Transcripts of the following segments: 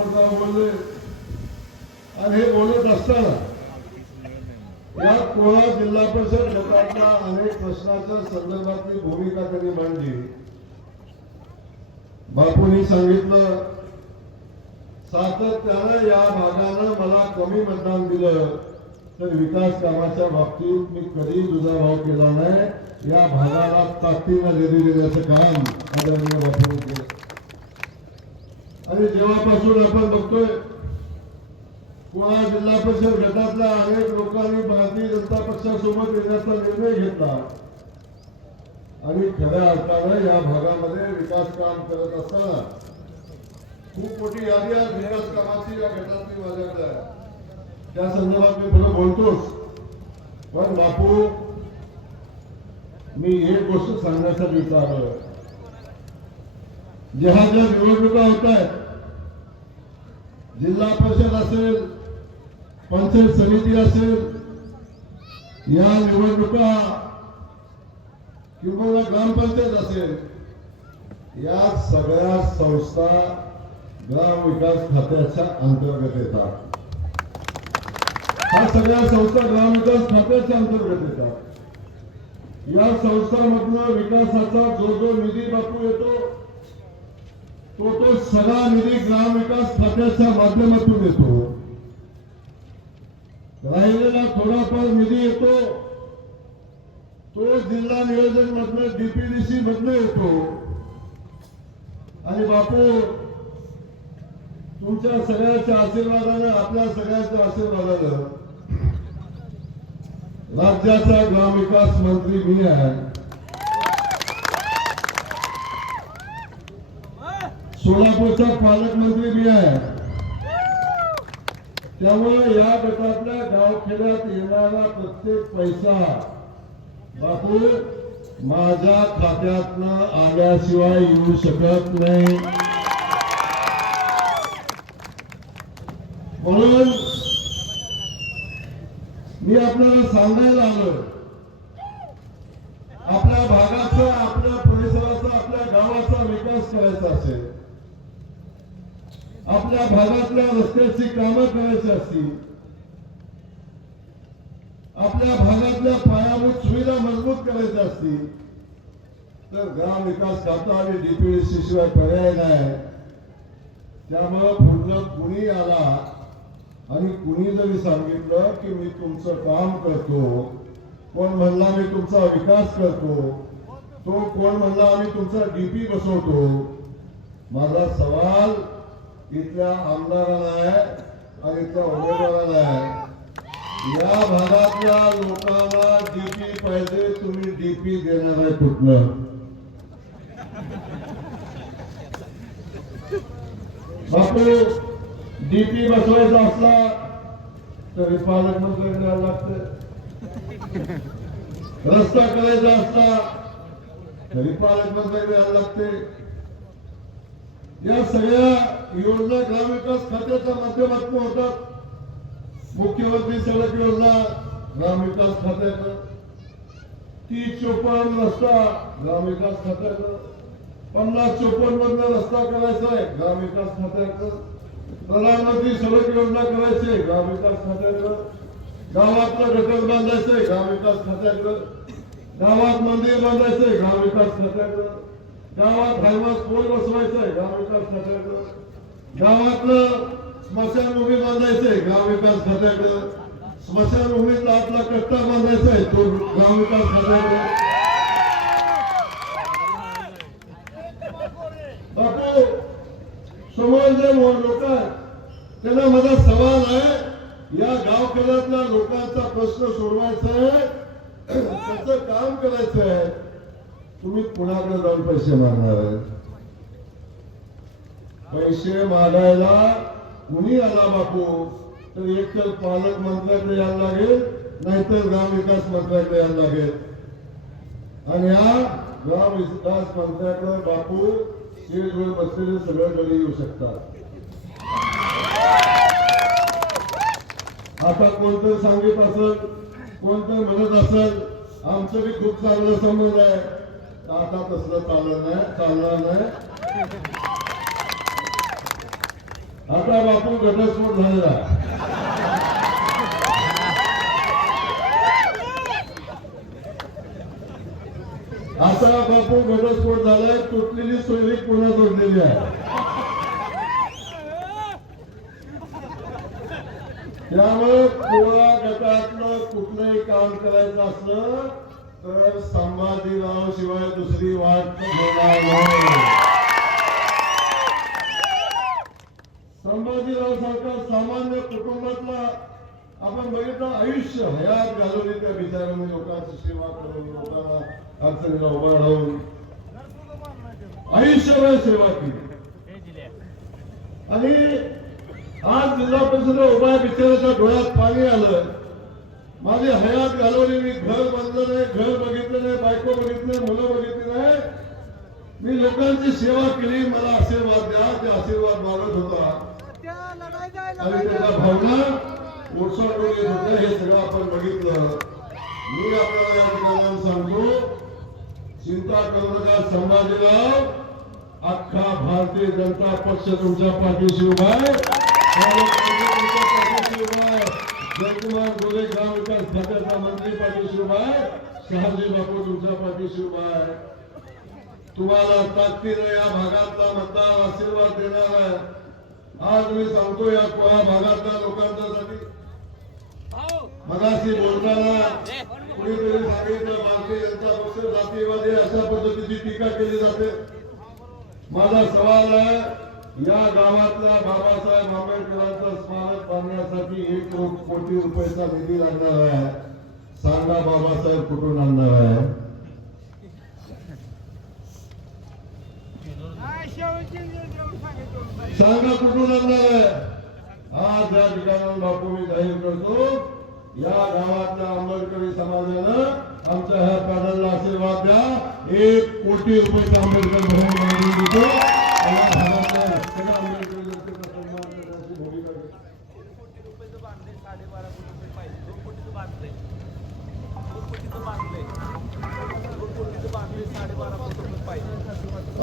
पोपटराव बोलले आणि हे बोलत असताना या कोळा जिल्हा परिषद गटातल्या अनेक प्रश्नाच्या संदर्भातली भूमिका त्यांनी मांडली. बापूंनी सांगितलं सातत्यानं या भागानं मला कमी मतदान दिलं तर विकास कामाच्या बाबतीत मी कधी दुजाभाव केला नाही. या भागाला ताकदीनं निधी देण्याचं काम आदरणीय बापूंनी केलं. आणि जेव्हापासून आपण बघतोय कोणा जिल्हा परिषद गटातल्या अनेक लोकांनी भारतीय जनता पक्षासोबत येण्याचा निर्णय घेतला. आणि खऱ्या अर्थानं या भागामध्ये विकास काम करत असताना खूप मोठी यादी आज विकास कामाची या गटातली माझ्याकडे आहे. त्या संदर्भात मी थोडं बोलतोच. पण बापू मी एक गोष्ट सांगण्यासाठी विचारलं ज्या ज्या निवडणुका होत आहेत जिल्हा परिषद असेल पंचायत समिती असेल या निवडणुका किंवा ग्रामपंचायत असेल या सगळ्या संस्था ग्राम विकास खात्याच्या अंतर्गत येतात. ह्या सगळ्या संस्था ग्राम विकास खात्याच्या अंतर्गत येतात. या संस्थांमधनं विकासाचा जो जो निधी बापू येतो तो तो सगळा निधी ग्राम विकास खात्याच्या माध्यमातून येतो. राहिलेला थोडाफार निधी येतो. तो जिल्हा नियोजन मधनं डीपीडीसी मधनं येतो. आणि बापू तुमच्या सगळ्याच्या आशीर्वादानं आपल्या सगळ्याच्या आशीर्वादानं राज्याचा ग्रामविकास मंत्री मी आहे. सोलापूरचा पालकमंत्री मी आहे. त्यामुळे या गटातल्या गावखेड्यात येणारा प्रत्येक पैसा बापू माझ्या खात्यातनं आल्याशिवाय येऊ शकत नाही. म्हणून मी आपल्याला सांगायला आलो आपल्या भागातल्या रस्त्याची कामं करायची असतील आपल्या भागातल्या पायाभूत सुविधा मजबूत करायच्या असतील तर ग्राम विकास खाता आणि डीपीडीसी शिवाय पर्याय नाही. त्यामुळं पुढलं कुणी आला आणि कुणी जरी सांगितलं की मी तुमचं काम करतो कोण म्हणला मी तुमचा विकास करतो तो कोण म्हणला आम्ही तुमचा डीपी बसवतो माझा सवाल इथल्या आमदाराला आहे आणि इथल्या उमेदवाराला आहे. या भागातल्या लोकांना डीपी पाहिजे तुम्ही डीपी देणार आहे कुठलं बापू डीपी बसवायचा असला तरी पालकमंत्री द्यायला लागते. रस्ता करायचा असला तरी पालकमंत्री द्यायला लागते. या सगळ्या योजना ग्रामविकास खात्याच्या माध्यमातून होतात. मुख्यमंत्री सडक योजना ग्रामविकास खात्याचं ती चोपन्न रस्ता ग्रामविकास खात्याचं पन्नास चोपन्न मधनं रस्ता करायचा आहे ग्रामविकास खात्याचं प्रधानमंत्री सडक योजना करायची आहे ग्रामविकास खात्याचं गावातलं घटक बांधायचं आहे ग्रामविकास खात्याचं गावात मंदिर बांधायचंय ग्रामविकास खात्याचं गावात हायमास कोण बसवायचंय गाव विकास खात्याचं गावातलं स्मशानभूमी बांधायचंय आहे ग्रामविकास खात्याकडं. स्मशानभूमीतला आपला कट्टा बांधायचा आहे तो ग्रामविकास खात्याकडं. बापू समोर जे लोक त्यांना माझा सवाल आहे या गावखेड्यातल्या लोकांचा प्रश्न सोडवायचा आहे त्याचं काम करायचं आहे तुम्ही कुणाकडे जाऊन पैसे मागणार पैसे मागायला कुणी आला बापू? तर एक तर पालकमंत्र्याकडे यायला लागेल नाहीतर ग्रामविकास मंत्र्याकडे यायला लागेल. आणि या ग्रामविकास मंत्र्याकडे बापू स्टेजवर बसलेले सगळं घरी येऊ शकतात. आता कोणतं सांगित असत कोणतं म्हणत असत आमचं बी खूप चांगलं संबंध आहे. आता तसलं चाललं नाही चालणार नाही. आता बापू घटस्फोट झालेला. आता बापू घटस्फोट झालाय तुटलेली सोयरी पुन्हा तोडलेली आहे. त्यामुळे कोळा गटातलं कुठलंही काम करायचं असलं तर संभाजीराव शिवाय दुसरी वाट संभाजीराव सारखा सामान्य कुटुंबातला आपण बघितलं आयुष्य हयात घालवली त्या बिचारांनी लोकांची सेवा करून लोकांना अडचणीला उभा राहून आयुष्यभर सेवा केली. आणि आज जिल्हा परिषद उभा बिचाराच्या डोळ्यात पाणी आलं. माझी हयात घालवली मी घर बांधलं नाही घर बघितलं नाही बायको बघितली नाही मुलं बघितली नाही. मी लोकांची सेवा केली मला आशीर्वाद द्या ते आशीर्वाद मागत होता. आणि त्याच्या भावना ओसडून येत होत्या हे सगळं आपण बघितलं. मी आपल्याला या ठिकाणी सांगतो चिंता करू नका संभाजीराव अख्खा भारतीय जनता पक्ष तुमच्या पाठीशी उभा आहे. जयकुमार गोरे ग्राम विकास खात्याचा मंत्री पाठीशी उभा आहे शहाजी बापू तुमच्या पाठीशी उभा आहे तुम्हाला ताकदीने या भागातला मतदार आशीर्वाद देणार आहे. आज मी सांगतो या कोळा भागातल्या लोकांच्यासाठी मगाशी बोलताना कुणीतरी सांगितलं भारतीय जनता पक्ष जातीवादी अशा पद्धतीची टीका केली जाते. माझा सवाल आहे या गावातल्या बाबासाहेब आंबेडकरांचं स्मारक बांधण्यासाठी एक कोटी रुपयाचा निधी लागणार आहे. सांगा बाबासाहेब कुठून आणणार आहे? सांगा कुठून आणणार आहे? आज या ठिकाणी बापू मी जाहीर करतो या गावातल्या आंबेडकरी समाजानं आमच्या ह्या पॅनलला आशीर्वाद द्या. एक कोटी रुपयाचा आंबेडकर भरून देतो.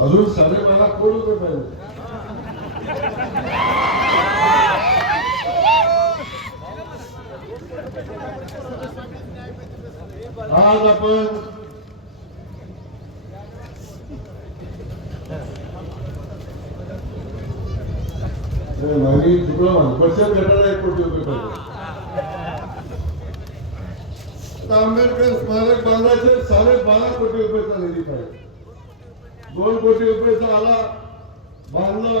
अजून साडेबारा कोटी रुपये पाहिजे आज आपण नाही, मागे चुकलं माझं. बचत गटाला एक कोटी रुपये पाहिजे आता आंबेडकर स्मारक बांधायचे साडे बारा कोटी रुपयाचा निधी पाहिजे दोन कोटी रुपयेचा आला बांधला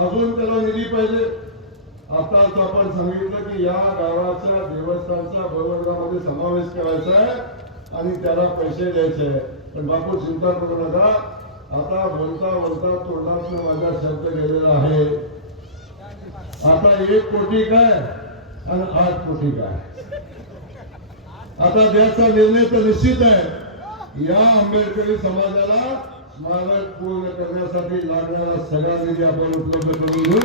अजून त्याला निधी पाहिजे. आताच आपण सांगितलं की या गावाच्या देवस्थानचा भगवंतामध्ये समावेश करायचा आहे आणि त्याला पैसे द्यायचे आहे. पण बापू चिंता करू नका. आता बोलता बोलता तोंडात माझा शब्द गेलेला आहे. आता एक कोटी काय? आणि आठ कोटी काय? आता द्याचा निर्णय तर निश्चित आहे. या आंबेडकरी समाजाला स्मारक पूर्ण करण्यासाठी लागणारा सगळा निधी आपण उपलब्ध करून घेऊ.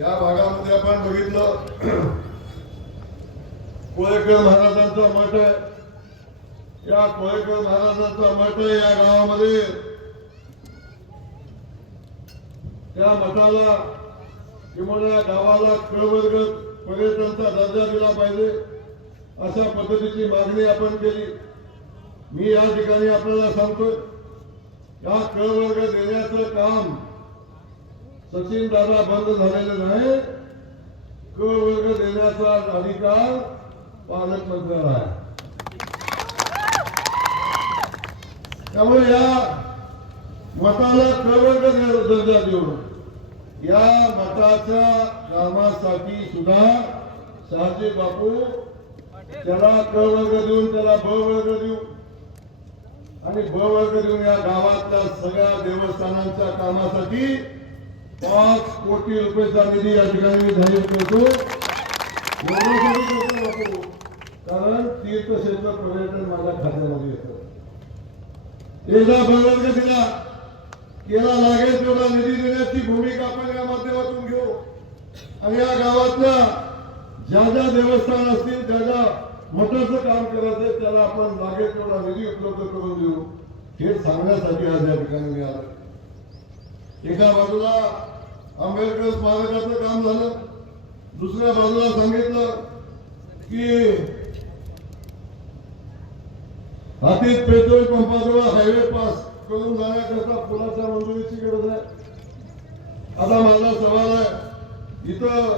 या भागामध्ये आपण बघितलं कोळेकर महाराजांचा मठ आहे. या कोळेकर महाराजांचा मठ या गावामध्ये. त्या मठाला किंवा या गावाला कळवर्ग पर्यटनचा दर्जा दिला पाहिजे अशा पद्धतीची मागणी आपण केली. मी या ठिकाणी आपल्याला सांगतोय या कळवर्ग देण्याचं काम सचिन दादा बंद झालेलं नाही. कळवर्ग देण्याचा अधिकार पालकमंत्र्याला आहे. त्यामुळे या मताला कळवर्ग दर्जा देऊन या मताच्या कामासाठी सुद्धा शहाजी बापू त्याला कळवर्ग वर्ग देऊन त्याला ब वर्ग देऊन आणि ब वर्ग देऊन या गावातल्या सगळ्या देवस्थानांच्या कामासाठी पाच कोटी रुपयेचा निधी या ठिकाणी जाहीर करतो कारण तीर्थक्षेत्र पर्यटन माझ्या खात्यामध्ये येत. एकदा बळवर्ग दिला केला लागेल तेवढा निधी देण्याची भूमिका आपण या माध्यमातून घेऊ. आणि या गावातल्या ज्या ज्या देवस्थान असतील ज्या ज्या मठाचं काम करायचं त्याला आपण लागेल तेवढा निधी उपलब्ध करून देऊ. हे सांगण्यासाठी आज या ठिकाणी मी आलो एका बाजूला आंबेडकर स्मारकाचं काम झालं. दुसऱ्या बाजूला सांगितलं की हातीत पेट्रोल पंपाजवळ हायवे पास करून जाण्याकरता पुलाच्या मंजुरीची गरज आहे. आता माझा सवाल आहे इथं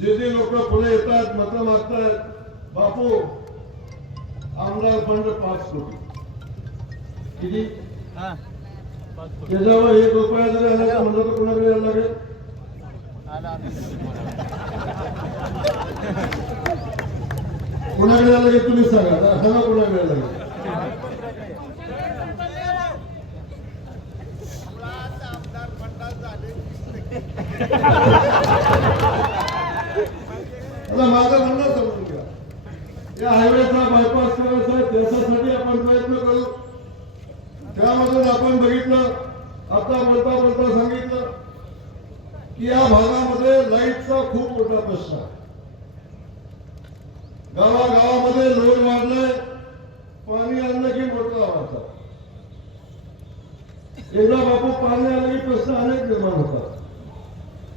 जे जे लोक पुढे येतात मतं मागतायत बापू आमदार फंड पाच कोटी. किती? त्याच्यावर एक रुपया जरी आला तर म्हणलं तर कुणाकडे यायला लागेल? कुणाकडे यायला लागेल तुम्ही सांगा. सांगा कुणाकडे यायला लागेल. माझं म्हणणं त्या हायवेचा बायपास करायचा त्याच्यासाठी आपण प्रयत्न करू. त्यामधून आपण बघितलं. आता बोलता बोलता सांगितलं की या भागामध्ये लाईटचा खूप मोठा प्रश्न आहे. गावागावामध्ये लोड वाढलाय. पाणी आणलं की मोठा वाढतात एकदा बापू पाणी आलं की प्रश्न अनेक निर्माण होतात.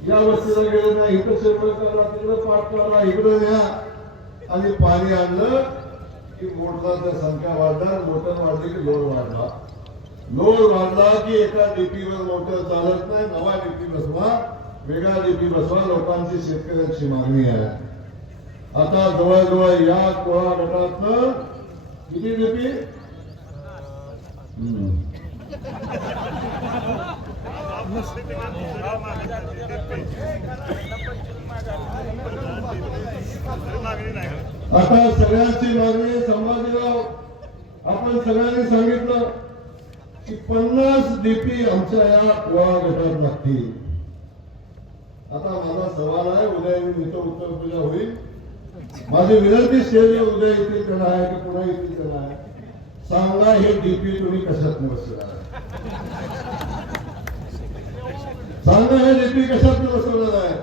या वस्तीला गेलं नाही इकडे शेवट करा तिकडे पाठ करा इकडे न्या. आणि पाणी आणलं की मोटरांच्या संख्या वाढणार मोटर वाढली की लोड वाढला. लोड वाढला की एका डीपीवर मोटर चालत नाही नवा डीपी बसवा वेगळा डीपी बसवा लोकांची शेतकऱ्यांची मागणी आहे. आता जवळजवळ या कोळा गटातनं किती डीपी? आता सगळ्यांची मागणी संभाजीराव आपण सगळ्यांनी सांगितलं की पन्नास डीपी आमच्या या कोळा गटात लागतील. आता माझा सवाल आहे उद्या येऊन इथं उत्तर पूजा होईल. माझी विनंती शेवटी उद्या येतील का नाही की पुन्हा येतील का नाही? सांगा हे डीपी तुम्ही कशात बसवणार सांगा हे डीपी कशात बसवणार आहे?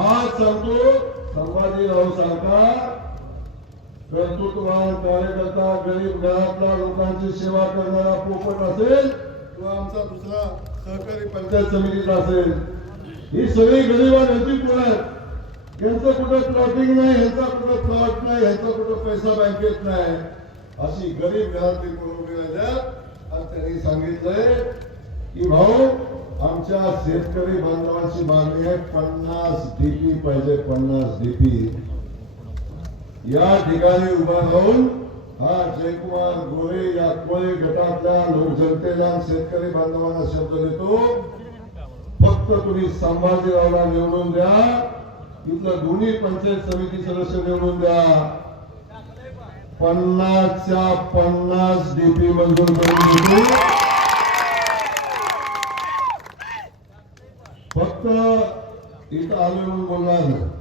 आज सांगतो संभाजीराव सारखा कर्तृत्ववान कार्यकर्ता गरीब घरातल्या लोकांची सेवा करणारा पोपट असेल किंवा आमचा दुसरा सहकारी पंचायत समितीचा असेल. ही सगळी गरिबांची कोण आहेत यांचं कुठं प्लॉटिंग नाही यांचा कुठं प्लॉट नाही यांचा कुठं पैसा बँकेत नाही. अशी गरीब घरातली पोरं राहिल्यात आणि त्यांनी सांगितलंय की भाऊ आमच्या शेतकरी बांधवांची मागणी आहे पन्नास डीपी पाहिजे पन्नास डीपी या ठिकाणी उभा राहून हा जयकुमार गोरे या कोळे गटातल्या लोकजनतेला शेतकरी बांधवांना शब्द देतो. फक्त तुम्ही संभाजीरावला निवडून द्या. इथलं दोन्ही पंचायत समिती सदस्य निवडून द्या. पन्नासच्या पन्नास डीपी मंजूर करून देतो. फक्त इथं आलो म्हणून बोलणार नाही.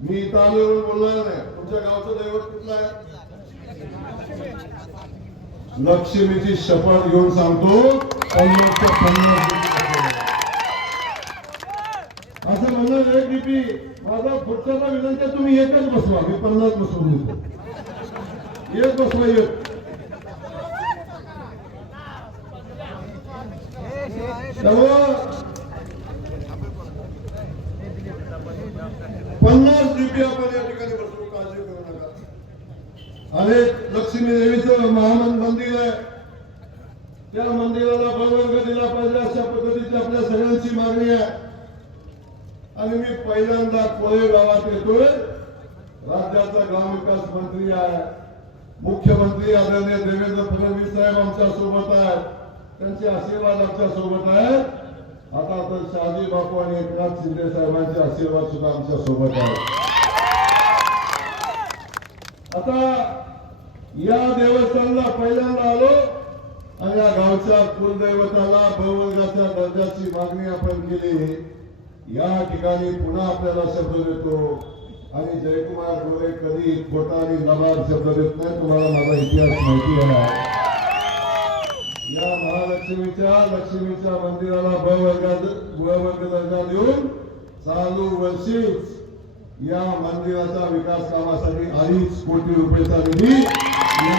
मी इथं आलो म्हणून बोलणार नाही. तुमच्या गावचं दैवत कुठलं आहे? लक्ष्मीची शपथ घेऊन सांगतो. पन्नासच्या पन्नास असं म्हणलं एक डीपी. माझा पुढचा विनंती आहे, तुम्ही एकच बसवा. मी पन्नास बसवून देतो एक बसवा एक. त्यामुळं पन्नास डीपी आपण या ठिकाणी बसवू काळजी करू नका अनेक लक्ष्मी देवीचं महामन मंदिर आहे. त्या मंदिराला बळवर्ग दिला पाहिजे अशा पद्धतीची आपल्या सगळ्यांची मागणी आहे. आणि मी पहिल्यांदा कोळे गावात येतोय. राज्याचा ग्रामविकास मंत्री आहे. मुख्यमंत्री आदरणीय देवेंद्र फडणवीस साहेब आमच्यासोबत आहेत त्यांचे आशीर्वाद आमच्यासोबत आहेत आता तर शहाजी बापू आणि एकनाथ शिंदे साहेबांचे आशीर्वाद सुद्धा आमच्यासोबत आहेत आता या देवस्थानला पहिल्यांदा आलो आणि या गावच्या कुलदैवताला बहुवर्गाच्या दर्जाची मागणी आपण केली. या ठिकाणी पुन्हा आपल्याला शब्द देतो. आणि जयकुमार गोरे कधी खोटा आणि शब्द देत नाही तुम्हाला माझा इतिहास माहिती आहे. या महालक्ष्मीच्या लक्ष्मीच्या मंदिराला ब वर्गात दर्जा देऊन चालू वर्षी या मंदिराचा विकास कामासाठी अडीच कोटी रुपयाचा निधी या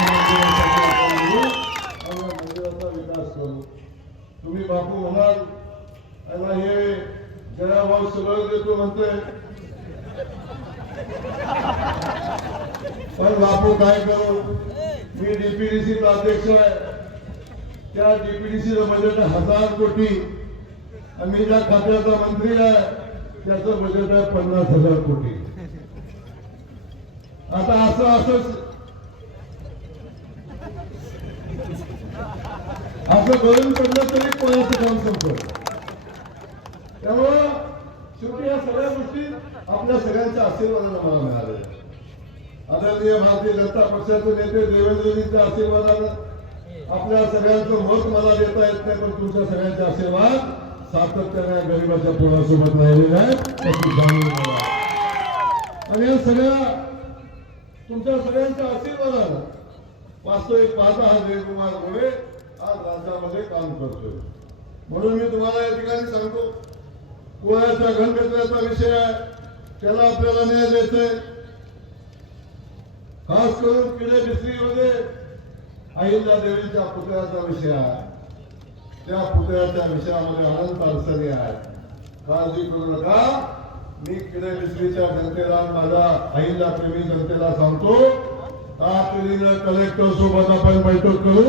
मंदिराचा विकास करू. तुम्ही बापू म्हणाल त्याला हे जयाभाऊ सगळं देतो म्हणते. पण बापू काय करू? मी डीपीडीसी अध्यक्ष आहे. त्या डीपीडीसी बजेट हजार कोटी. आणि मी त्या खात्याचा मंत्री आहे त्याचं म्हणजे बजेट आहे पन्नास हजार कोटी. आता असं असंच. असं करून पडलं तरी कोणाचं काम संपत त्यामुळं शेवटी या सगळ्या गोष्टी आपल्या सगळ्यांच्या आशीर्वादाला मला मिळाले आदरणीय भारतीय जनता पक्षाचे नेते देवेंद्रजींच्या आशीर्वादानं आपल्या सगळ्यांचं मत मला देता येत नाही पण तुमच्या सगळ्यांचे आशीर्वाद सातत्याने गरिबाच्या पोरासोबत राहिलेला आहे. त्याची जाणीव मला आणि या सगळ्या तुमच्या सगळ्यांच्या आशीर्वादानं वास्तविक पाहता हा जयकुमार गोरे आज राज्यामध्ये काम करतोय. म्हणून मी तुम्हाला या ठिकाणी सांगतो कुळाच्या घनकचऱ्याचा विषय आहे. त्याला आपल्याला न्याय द्यायचंय. खास करून किडे बिस्त्रीमध्ये अहिल्या देवीच्या पुतळ्याचा विषय आहे. त्या पुतळ्याच्या विषयामध्ये अनंत अडचणी आहेत. काळजी करू नका. मी किडे मिश्रीच्या जनतेला माझ्या आईला प्रेमी जनतेला सांगतो तातडीनं कलेक्टर सोबत आपण बैठक करू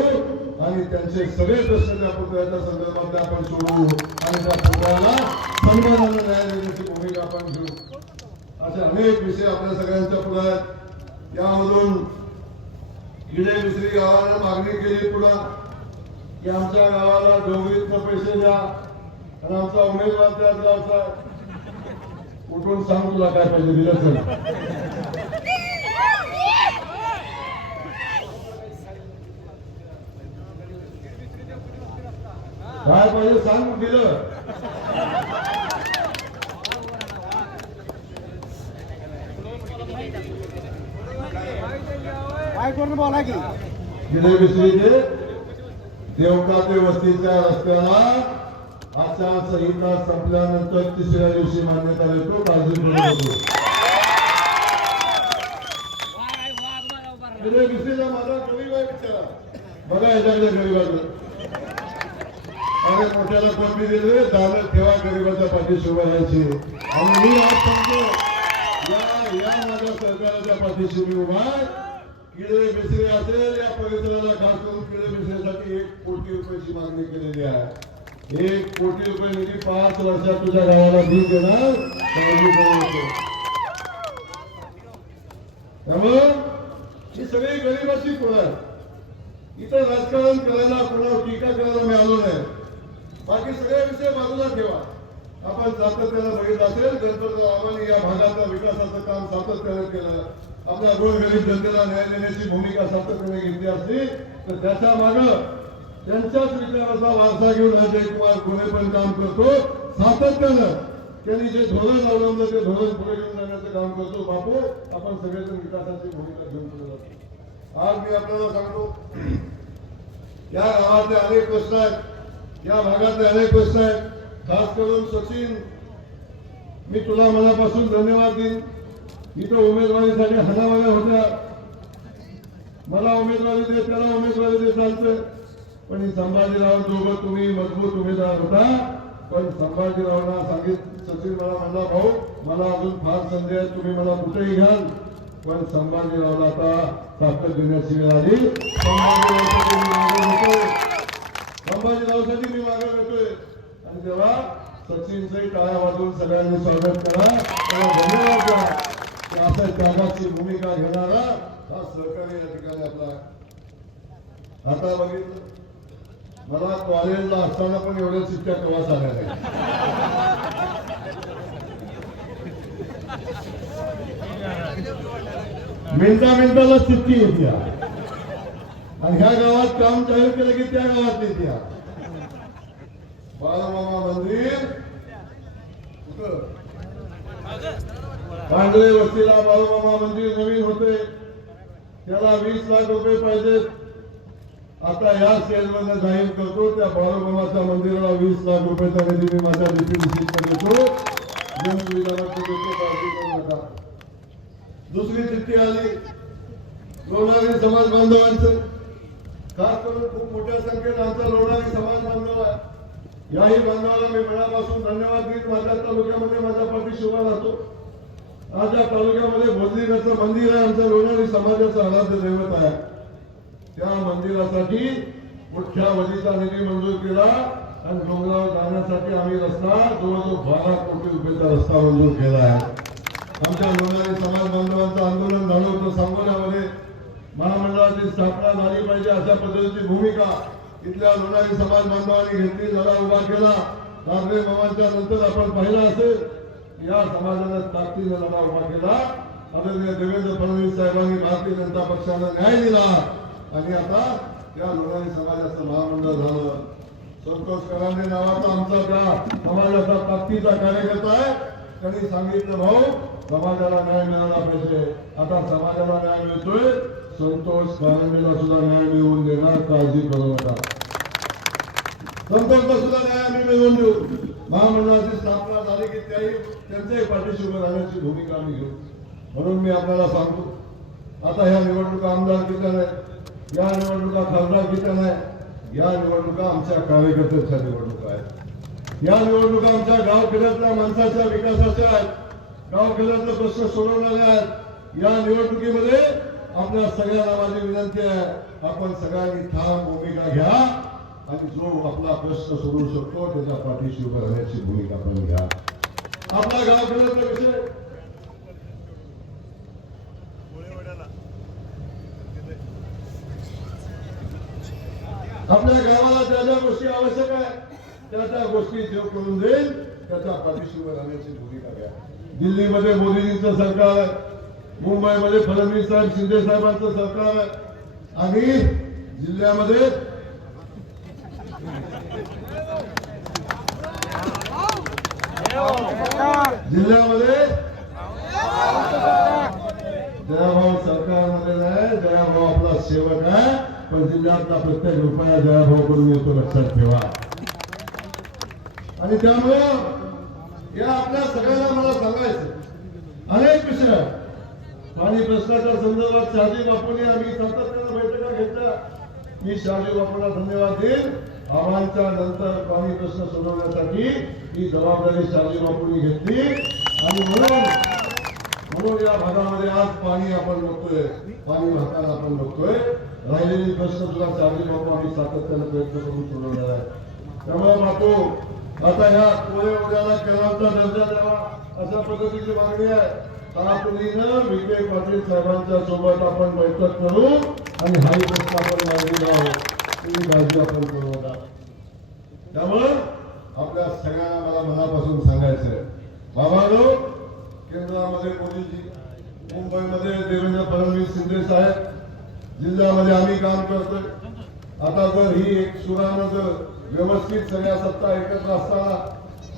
आणि त्यांचे सगळे प्रश्न त्या पुतळ्याच्या संदर्भात आपण सोडवू आणि त्या पुतळ्याला सन्मानानं न्याय देण्याची भूमिका आपण घेऊ. असे अनेक विषय आपल्या सगळ्यांच्या पुढे आहेत. यामधून किडे मिश्री गावाने मागणी केली पुन्हा की आमच्या गावाला डोंगरीतनं पैसे द्या आणि आमचा उमेदवार त्या गावचा उठून सांग तुला काय पाहिजे दिलं काय पाहिजे सांग दिलं. काय करून बोला की? देवका ते वस्तीच्या रस्त्याला आचारसंहिता संपल्यानंतर तिसऱ्या दिवशी मान्यता देतो. काळजी माझा गरीब आहे बघा याच्याकडे गरीबाचं. अरे मोठ्याला पदवी दिली दादा ठेवा गरीबाच्या पाठीशी उभा राहायची. आणि मी आज सांगतो या या माझ्या सरकारच्या पाठीशी मी उभा आहे. किडे मिसरे असेल या परिसराला खास करून किडे मिसरेसाठी एक कोटी रुपयाची मागणी केलेली आहे. एक कोटी रुपये निधी पाच वर्षात तुझ्या गावाला मी देणार त्यामुळं ही सगळी गरीबाची फुलं आहे इथं राजकारण करायला कोणावर टीका करायला मिळालो नाही. बाकी सगळे विषय बाजूला ठेवा. आपण सातत्यानं बघितलं असेल गणपतरावांनी या भागाचा विकासाचं काम सातत्यानं केलं. आपल्या गोरगरीब जनतेला न्याय देण्याची भूमिका सातत्याने घेतली असली तर त्याच्या माग त्यांच्याच विचाराचा वारसा घेऊन हा जयकुमार कोणे पण काम करतो. सातत्यानं त्यांनी जे धोरण अवलंबलं ते धोरण पुढे घेऊन जाण्याचं काम करतो. बापू आपण सगळेजण विकासाची भूमिका घेऊन पुढे जातो आज मी आपल्याला सांगतो या गावातले अनेक प्रश्न आहेत. या भागातले अनेक प्रश्न आहेत. खास करून सचिन मी तुला मनापासून धन्यवाद देईन. इथं उमेदवारीसाठी हनामान्या होत्या. मला उमेदवारी दे त्याला उमेदवारी दे चालतं पण ही संभाजीराव दोघं तुम्ही मजबूत उमेदवार होता. पण संभाजीरावांना सांगित सचिन मला म्हणला भाऊ मला अजून फार संधी आहे तुम्ही मला कुठेही घ्याल पण संभाजीरावला आता ताकद देण्याची वेळ आली. संभाजीरावसाठी मी मागे करतोय आणि तेव्हा सचिनचंही टाळ्या वाजवून सगळ्यांनी स्वागत करा त्याला धन्यवाद द्या. आता असं त्यागाची भूमिका घेणारा हा सहकारी या ठिकाणी आपला आता बघितलं मला कॉलेजला असताना पण एवढ्या सुट्ट्या केव्हा आल्या मिनटा मिनटाला सुट्टी येते आणि ह्या गावात काम जाहीर केलं की त्या गावात येते बाळमामा मंदिर कुठं भांडवे वस्तीला बाळूमामा मंदिर नवीन होते. त्याला वीस लाख रुपये पाहिजेत. आता या स्टेजमध्ये जाहीर करतो त्या बाळूमामाच्या मंदिराला वीस लाख रुपयाचा निधी मी माझ्या डीपीडीसी देतो म्हणजे दुसरी चिठ्ठी आली. लोणारी समाज बांधवांचं. खास करून खूप मोठ्या संख्येत आमचा लोणारी समाज बांधव आहे. याही बांधवाला मी मनापासून धन्यवाद देत माझ्या तालुक्यामध्ये माझ्या पाठीशी उभा राहतो. आज या तालुक्यामध्ये बोधलीचं मंदिर आहे. आमच्या लोणारी समाजाचं आराध्य दैवत आहे. त्या मंदिरासाठी मोठ्या वजीचा निधी मंजूर केला आणि डोंगरावर जाण्यासाठी आम्ही रस्ता जवळजवळ बारा कोटी रुपयाचा रस्ता मंजूर केला आहे. आमच्या लोणारी समाज बांधवांचं आंदोलन झालं होतं. सांगोल्यामध्ये महामंडळाची स्थापना झाली पाहिजे अशा पद्धतीची भूमिका इथल्या लोणारी समाज बांधवांनी घेतली. लढा उभा केला. दादरे मामांच्या नंतर आपण पाहिला असेल या समाजाला ताकदीने लढा उभा केला. आदरणीय देवेंद्र फडणवीस साहेबांनी भारतीय जनता पक्षानं न्याय दिला. आणि आता त्या लोणारी समाजाचं महामंडळ झालं. संतोष करांडे नावाचा आमचा त्या समाजाचा ताकदीचा कार्यकर्ता आहे. त्यांनी सांगितलं भाऊ समाजाला न्याय मिळाला पाहिजे. आता समाजाला न्याय मिळतोय. संतोष करांडेला सुद्धा न्याय मिळवून देणार काळजी करू नका संतोषला सुद्धा न्याय आम्ही मिळवून देऊ. महामंडळाची स्थापना झाली की त्याही त्यांच्याही पाठीशी उभं राहण्याची भूमिका आम्ही घेऊ. म्हणून मी आपल्याला सांगतो आता ह्या निवडणुका आमदार किती नाही या निवडणुका खासदार किती नाही या निवडणुका आमच्या कार्यकर्त्यांच्या निवडणुका आहेत. या निवडणुका आमच्या गावखेड्यातल्या माणसाच्या विकासाच्या आहेत. गावखेड्यातले प्रश्न सोडवणारे आहेत. या निवडणुकीमध्ये आपल्या सगळ्यांना माझी विनंती आहे आपण सगळ्यांनी ठाम भूमिका घ्या. आणि जो आपला प्रश्न सोडवू शकतो त्याच्या पाठीशी उभं राहण्याची भूमिका आपण घ्या आपला गावखेड्यातला विषय आपल्या गावाला ज्या ज्या गोष्टी आवश्यक आहे त्या त्या गोष्टी देव करून देईल त्याच्या पाठीशी उभं राहण्याची भूमिका घ्या दिल्लीमध्ये मोदीजींचं सरकार आहे मुंबईमध्ये फडणवीस साहेब शिंदे साहेबांचं सरकार आहे आणि जिल्ह्यामध्ये जिल्ह्यामध्ये जयाभाऊ सरकारमध्ये नाही जयाभाऊ आपला सेवक आहे पण जिल्ह्यातला प्रत्येक रुपया जयाभाऊ करून येतो लक्षात ठेवा. आणि त्यामुळं या आपल्या सगळ्यांना मला सांगायचं अनेक विषय आहेत. पाणी प्रश्नाच्या संदर्भात शहाजी बापूंनी आम्ही सातत्यानं बैठका घेतल्या. मी शहाजी बापूंना धन्यवाद देईन. आव्हानच्या नंतर पाणी प्रश्न सोडवण्यासाठी ही जबाबदारी शहाजी बापूंनी घेतली. आणि म्हणून म्हणून या भागामध्ये आज पाणी आपण बघतोय. पाणी वाहताना आपण बघतोय. राहिलेली प्रश्न सुद्धा शहाजी बापू आम्ही सातत्याने प्रयत्न करून सोडवणार आहे त्यामुळे बापू आता ह्या कोळे उद्याला केरळचा दर्जा द्यावा अशा पद्धतीची मागणी आहे. तातडीनं विखे पाटील साहेबांच्या सोबत आपण बैठक करू आणि हाही प्रश्न आपण मागणी आहोत तुम्ही काळजी आपण करू नका त्यामुळं आपल्या सगळ्यांना मला मनापासून सांगायचंय. बाबानो केंद्रामध्ये मोदीजी मुंबईमध्ये देवेंद्र फडणवीस शिंदे साहेब जिल्ह्यामध्ये आम्ही काम करतोय. आता जर ही एक सुरानं जर व्यवस्थित सगळ्या सत्ता एकत्र असताना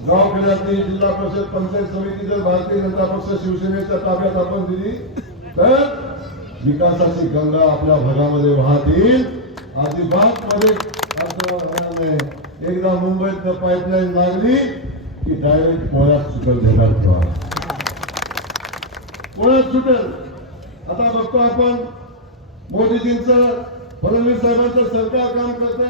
गावखेड्यातली जिल्हा परिषद पंचायत समिती जर भारतीय जनता पक्ष शिवसेनेच्या ताब्यात आपण दिली तर विकासाची गंगा आपल्या भागामध्ये वाहतील. अजिबात मध्ये नाही. एकदा मुंबईत पाईपलाईन लागली की डायरेक्ट पोळ्यात सुटेल देणार ठेवा पोळ्यात सुटेल. आता बघतो आपण मोदीजींचं फडणवीस साहेबांचं सरकार काम करते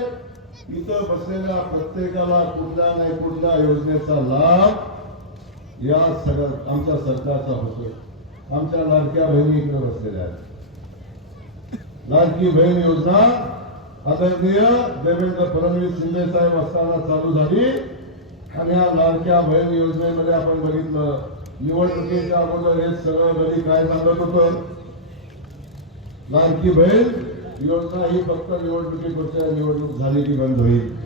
इथं बसलेल्या प्रत्येकाला कुठल्या नाही कुठल्या योजनेचा लाभ या सगळ्या आमच्या सरकारचा होतोय. आमच्या लाडक्या बहिणी इकडे बसलेल्या आहेत. लाडकी बहीण योजना आदरणीय देवेंद्र फडणवीस शिंदे साहेब असताना चालू झाली. आणि या लाडक्या बहीण योजनेमध्ये आपण बघितलं निवडणुकीच्या अगोदर हे सगळं घरी काय सांगत होतं? लाडकी बहीण योजना ही फक्त निवडणुकीपुरच्या निवडणूक झाली की बंद होईल.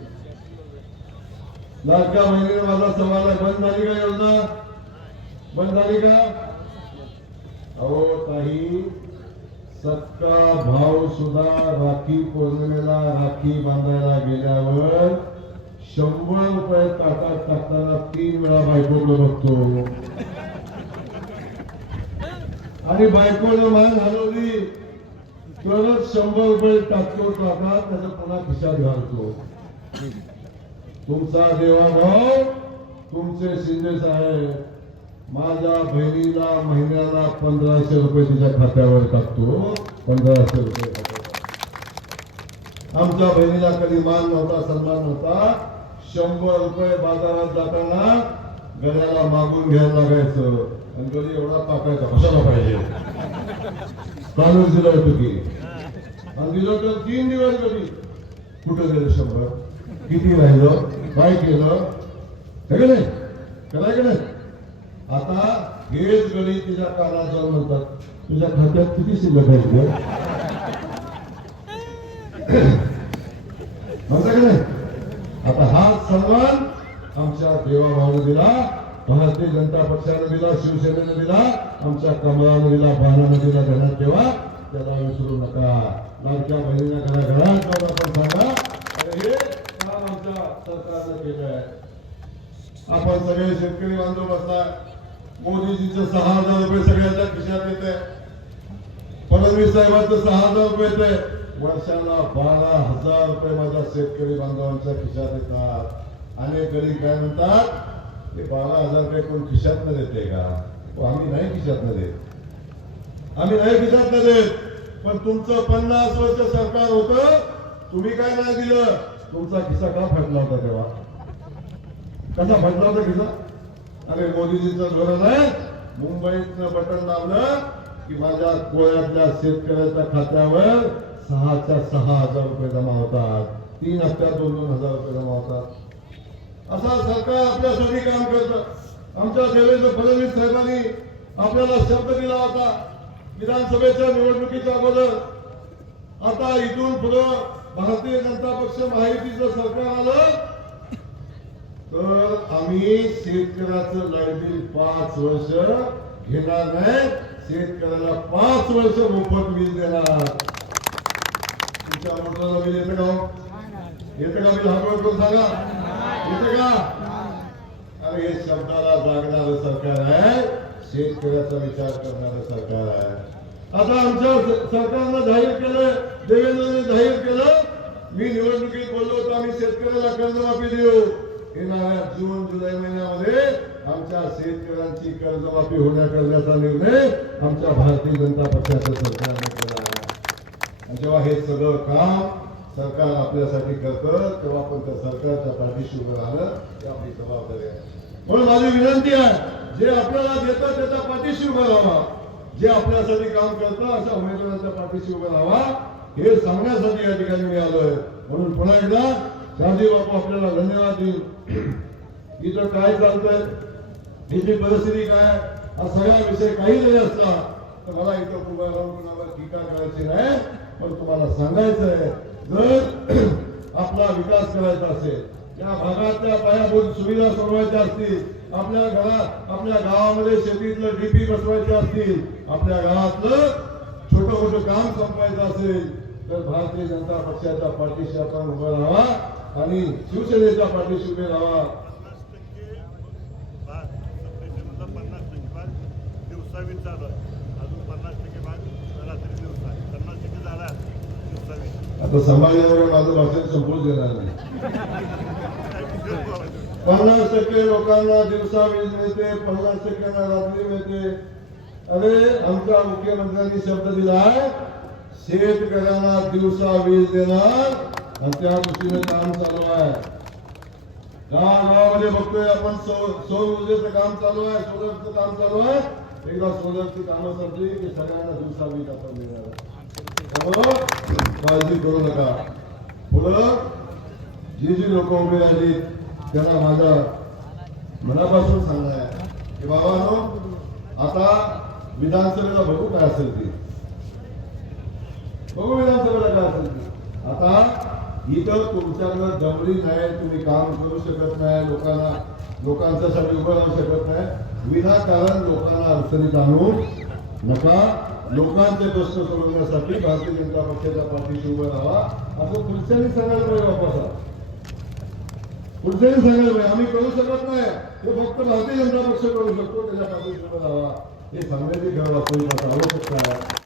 लाडक्या बहिणीने माझा सवाल आहे बंद झाली का योजना? बंद झाली का? अहो काही सक्का भाव सुद्धा राखी पौर्णिमेला राखी बांधायला गेल्यावर शंभर रुपये ताटात टाकताना तीन वेळा बायकोकडे बघतो. आणि बायकोनं मान हलवली तरच शंभर रुपये टाकतो टाकात त्याचा पुन्हा खिशात घालतो. तुमचा देवा देवाभाव तुमचे शिंदे साहेब माझ्या बहिणीला महिन्याला पंधराशे रुपये तिच्या खात्यावर टाकतो. पंधराशे रुपये आमच्या बहिणीला कधी मान नव्हता सन्मान नव्हता. शंभर रुपये बाजारात जाताना गड्याला मागून घ्यायला लागायचं. आणि गडी एवढा टाकायचा कशाला पाहिजे? चालूच दिलं होतं. की आणि दिलं तर तीन दिवस गडी कुठं गेलं शंभर? किती राहिलं? काय केलं? का नाही? करायचं नाही? आता हेच गडी तुझ्या कानात जाऊन म्हणतात तुझ्या खात्यात किती शिल्लक आहे म्हणता का नाही? आता हा सन्मान आमच्या देवाभावानं दिला भारतीय जनता पक्षानं दिला शिवसेनेनं दिला आमच्या कमळानं दिला बाणानं दिला घरात ठेवा त्याला विसरू नका. लाडक्या बहिणीला घरा घरात जाऊन आपण सांगा अरे हे काम आमच्या सरकारनं केलं आहे आपण सगळे शेतकरी बांधव बसला मोदीजीचं सहा हजार रुपये सगळ्यांच्या खिशात येते फडणवीस साहेबांचं सहा हजार रुपये येते वर्षाला बारा हजार रुपये माझ्या शेतकरी बांधवांच्या खिशात येतात. अनेक गरीब काय म्हणतात? ते बारा हजार रुपये कोण खिशात न देते का? हो, आम्ही नाही खिशात न देत. आम्ही नाही खिशात न देत. पण तुमचं पन्नास वर्ष सरकार होतं. तुम्ही काय नाही दिलं? तुमचा खिसा का फटला होता तेव्हा? कसा फटला होता खिसा? अरे मोदीजीचं धोरण आहे. मुंबईत बटन लावलं की माझ्या कोळ्यातल्या शेतकऱ्याच्या खात्यावर सहाच्या सहा हजार रुपये जमा होतात. तीन हप्त्यात दोन दोन हजार रुपये जमा होतात. असा सरकार आपल्यासाठी काम करत. आमच्या देवेंद्र फडणवीस साहेबांनी आपल्याला शब्द दिला होता. विधानसभेच्या निवडणुकीच्या अगोदर. आता इथून पुढं भारतीय जनता पक्ष महायुतीचं सरकार आलं. तर आम्ही शेतकऱ्याचं लाइट पाच वर्ष घेणार नाही. शेतकऱ्याला पाच वर्ष मोफत बिल देणार. तुमच्या मोटरला बिल येतं का हो? येतं का? बिल हातवर करून सांगा? येतं का? अरे हे शब्दाला जागणार सरकार आहे. शेतकऱ्याचा विचार करणारं सरकार आहे. आता आमच्या सरकारनं जाहीर केलं देवेंद्रने जाहीर केलं. मी निवडणुकीत बोललो होतो आम्ही शेतकऱ्याला कर्जमाफी देऊ. येणाऱ्या जून जुलै महिन्यामध्ये आमच्या शेतकऱ्यांची कर्जमाफी होण्याकरण्याचा निर्णय आमच्या भारतीय जनता पक्षाच्या सरकारने केला आहे. आणि जेव्हा हे सगळं काम सरकार आपल्यासाठी करतं तेव्हा आपण त्या सरकारच्या पाठीशी उभं राहणं ही आपली जबाबदारी आहे. म्हणून माझी विनंती आहे जे आपल्याला देतं त्याच्या पाठीशी उभं राहावा. जे आपल्यासाठी काम करतं अशा उमेदवारांच्या पाठीशी उभं राहावा. हे सांगण्यासाठी या ठिकाणी मी आलोय. म्हणून पुन्हा एकदा गांधी बापू आपल्याला धन्यवाद देईल. इथं काय चालतोय? इथली परिस्थिती काय? हा सगळा विषय काही जरी असला तर मला इथं उभा राहून कुणाला टीका करायची नाही पण तुम्हाला सांगायचं आहे जर आपला विकास करायचा असेल या भागातल्या पायाभूत सुविधा सोडवायच्या असतील आपल्या घरात आपल्या गावामध्ये शेतीतलं डीपी बसवायचे असतील आपल्या गावातलं छोटं मोठं काम संपवायचं असेल तर भारतीय जनता पक्षाच्या पाठीशी आपण उभं राहावा. आणि शिवसेनेच्या पाठीशी उभे राहा. पन्नास टक्के भाग पन्नास टक्के चालू आहे अजून पन्नास टक्के भाग रात्री दिवसा पन्नास टक्के झाला आता समाजावर माझं भाषण संपूच देणार नाही. पन्नास टक्के लोकांना दिवसा वीज मिळते पन्नास टक्क्यांना रात्री मिळते. अरे आमच्या मुख्यमंत्र्यांनी शब्द दिलाय शेतकऱ्यांना दिवसा वीज देणार त्या दृष्टीने काम चालू आहे. गावागावामध्ये बघतोय आपण सौर ऊर्जेचं काम चालू आहे सोलरचं काम चालू आहे. एकदा सोलरची कामं संपली की सगळ्यांना दिवसावी आपण मिळणार त्यामुळं काळजी करू नका. पुढं जी जी लोक उभे राहिली त्यांना माझ्या मनापासून सांगणं आहे की बाबानो आता विधानसभेला बघू काय असेल ते. बघू विधानसभेला काय असेल ते. आता इथं तुमच्याकडं जमली नाही तुम्ही काम करू शकत नाही लोकांना लोकांच्यासाठी उभं राहू शकत नाही. विनाकारण लोकांना अडचणीत आणू नका लोकांचे प्रश्न सोडवण्यासाठी भारतीय जनता पक्षाच्या पाठीशी उभं राहा. असं पुढच्यानी सांगायला पाहिजे वापसा. पुढच्यानी सांगायला पाहिजे आम्ही करू शकत नाही. हे फक्त भारतीय जनता पक्ष करू शकतो त्याच्या पाठीशी उभं राहा. हे सांगण्याची गरज आपल्याला आवश्यकता आहे.